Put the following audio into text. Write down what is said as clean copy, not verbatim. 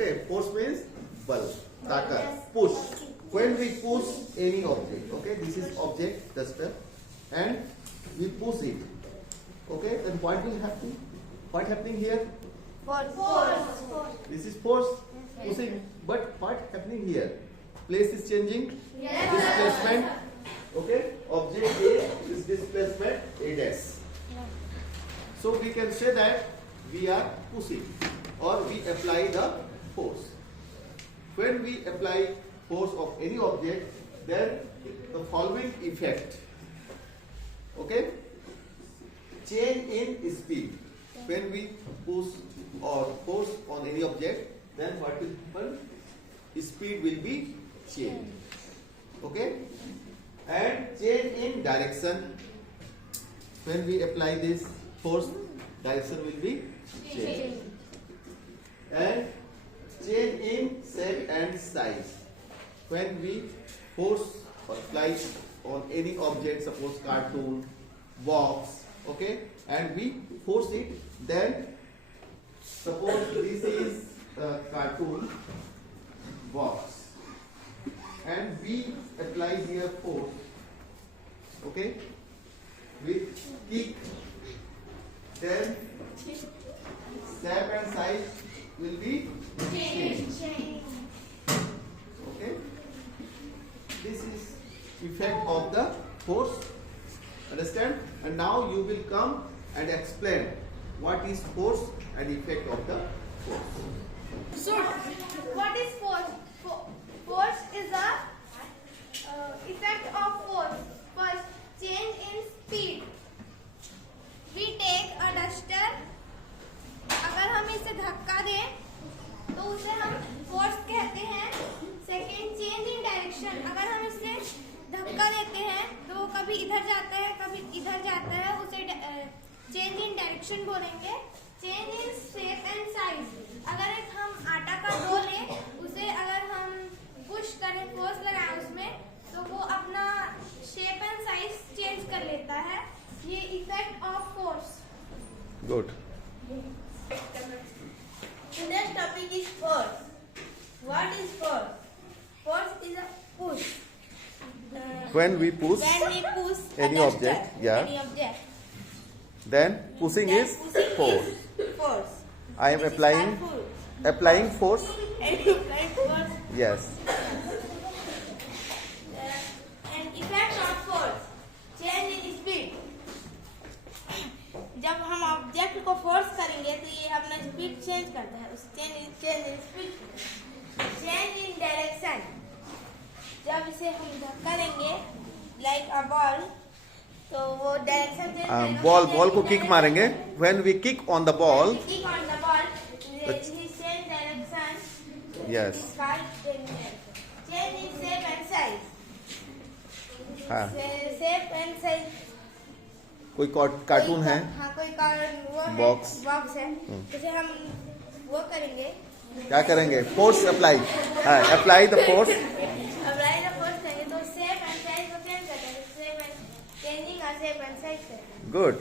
Okay, force means bal, takat, push. When we push any object, okay, this is object duster, and we push it. Okay, then what will happen? What happening here? Force. This is force pushing, but what happening here? Place is changing. Yes. Displacement. Okay, object A is displacement A dash. So we can say that we are pushing or we apply the force. When we apply force of any object, then the following effect. Okay, change in speed. When we push or force on any object, then what will happen? Speed will be changed. Okay, and change in direction. When we apply this force, direction will be changed. And change in shape and size. When we force or apply on any object, suppose cartoon, box, okay, and we force it, then suppose this is a cartoon box, and we apply here force, okay, with kick, then shape and size will be changed. Okay, this is effect of the force. Understand? And now you will come and explain what is force and effect of the force. So, what is force? Force is a effect of force. First, change in speed. We take a duster. अगर हम इसे धक्का दें तो उसे हम force कहते हैं. Second, change in direction. अगर हम इसे धक्का देते हैं तो वो कभी इधर जाता है कभी इधर जाता है, उसे चेंज इन डायरेक्शन बोलेंगे. Change in shape and size. अगर एक हम आटा का डो लें, उसे अगर हम पुश करें, फोर्स लगाएं उसमें, तो वो अपना शेप एंड साइज चेंज कर लेता है. ये effect of force. Good. The next topic is force. What is force? Force is a push. When we push When we push any a object, duster, yeah. any object, then pushing then is pushing force. is force. I am This is applying called force. and you apply force. Yes. And effect of force. Change in speed. जब हम object को force करेंगे तो ये अपना speed change करता है. Change in speed. Change in direction. जब इसे हम धक्का देंगे लाइक अ बॉल, तो वो डायरेक्शन चेंज करेगा. बॉल को किक मारेंगे. When we kick on the ball, kick on the ball, ही change direction. yes. Change in shape and size. हाँ. Shape and size. कोई कार्टून है, हाँ, कोई वो है, बॉक्स है. जैसे हम वो करेंगे, क्या करेंगे? Force apply. Apply the force. Apply the force करेंगे तो शेप एंड साइज को चेंज करते हैं. Shape and changing shape and size. Good.